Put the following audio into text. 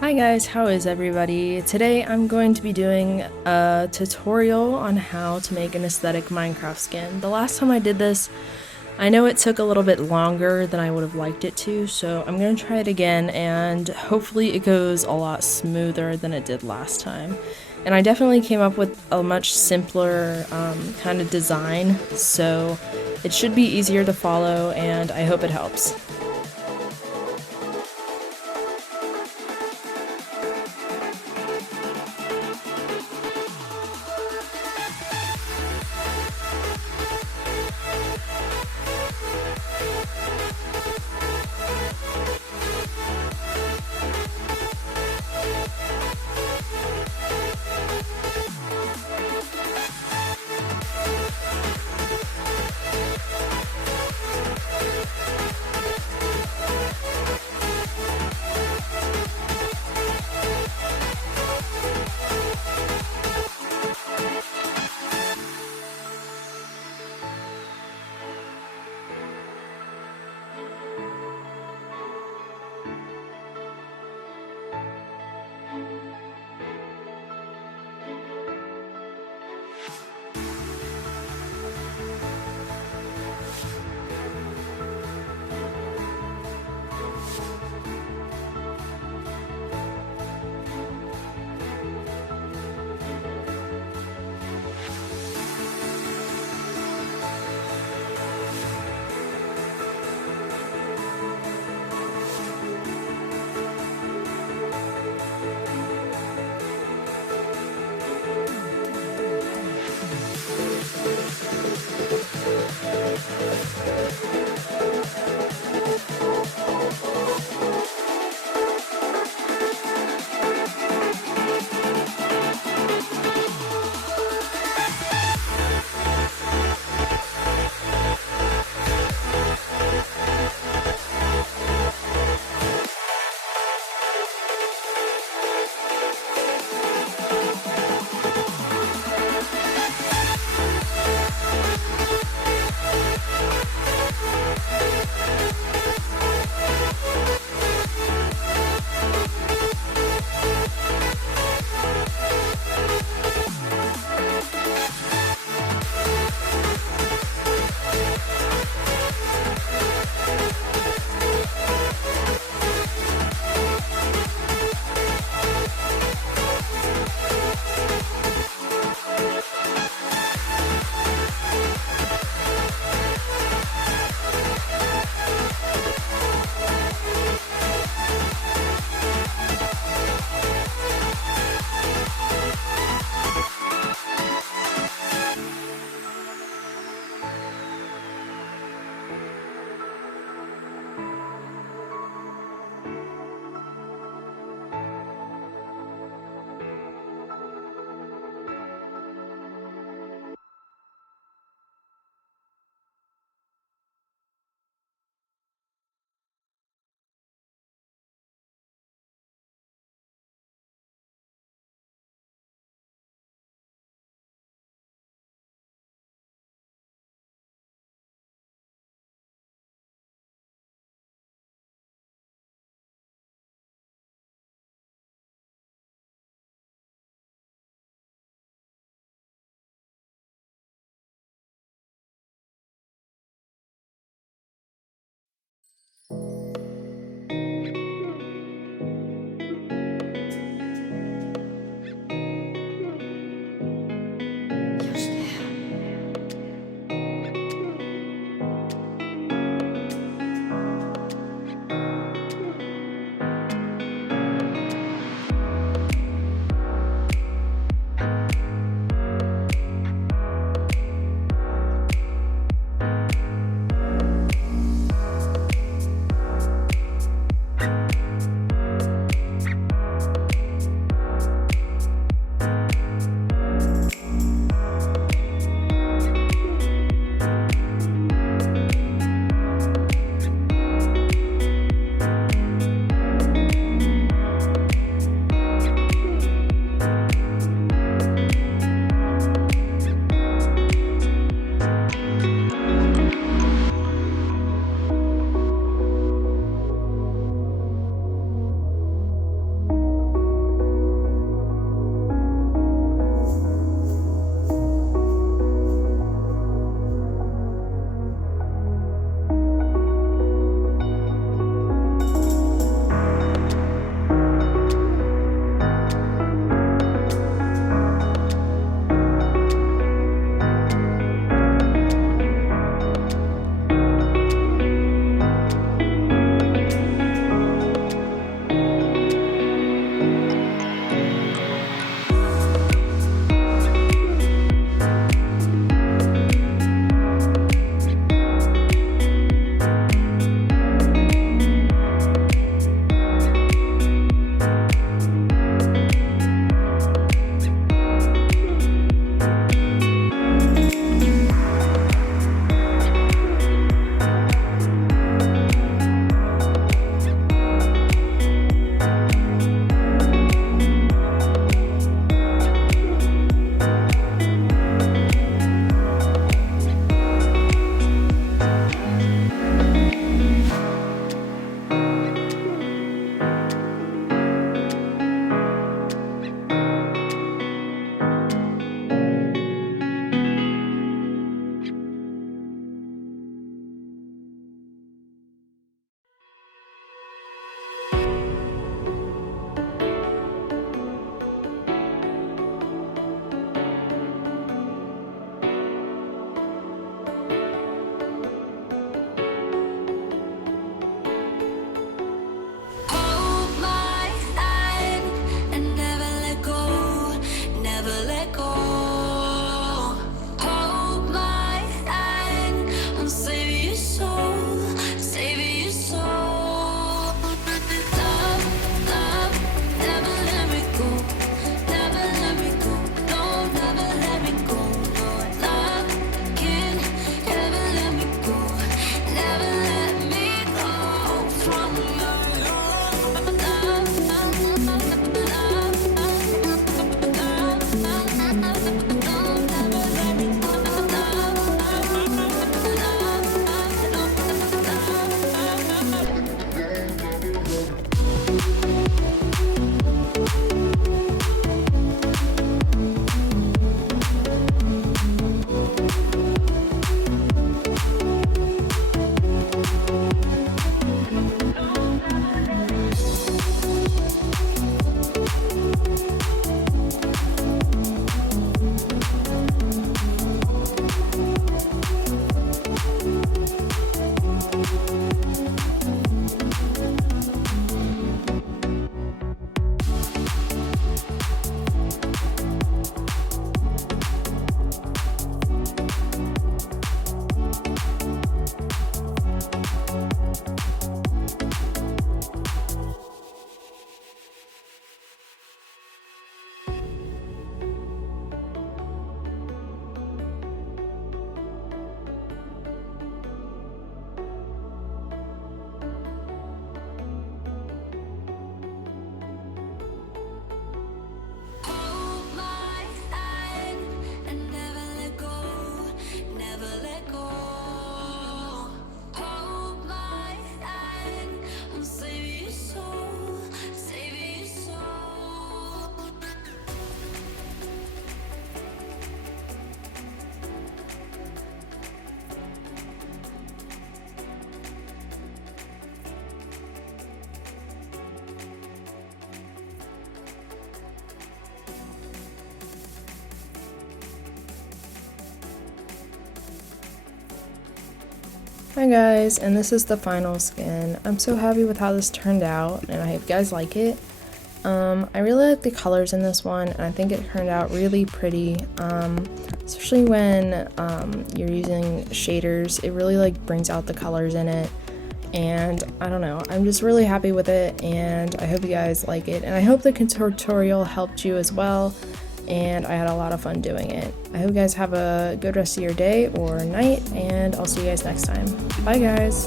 Hi guys, how is everybody? Today I'm going to be doing a tutorial on how to make an aesthetic Minecraft skin. The last time I did this, I know it took a little bit longer than I would have liked it to, so I'm going to try it again and hopefully it goes a lot smoother than it did last time. And I definitely came up with a much simpler kind of design, so it should be easier to follow and I hope it helps. Hi guys, and this is the final skin. I'm so happy with how this turned out, and I hope you guys like it. I really like the colors in this one, and I think it turned out really pretty, especially when you're using shaders. It really like brings out the colors in it, and I don't know, I'm just really happy with it, and I hope you guys like it, and I hope the tutorial helped you as well, and I had a lot of fun doing it. I hope you guys have a good rest of your day or night, and I'll see you guys next time. Bye guys!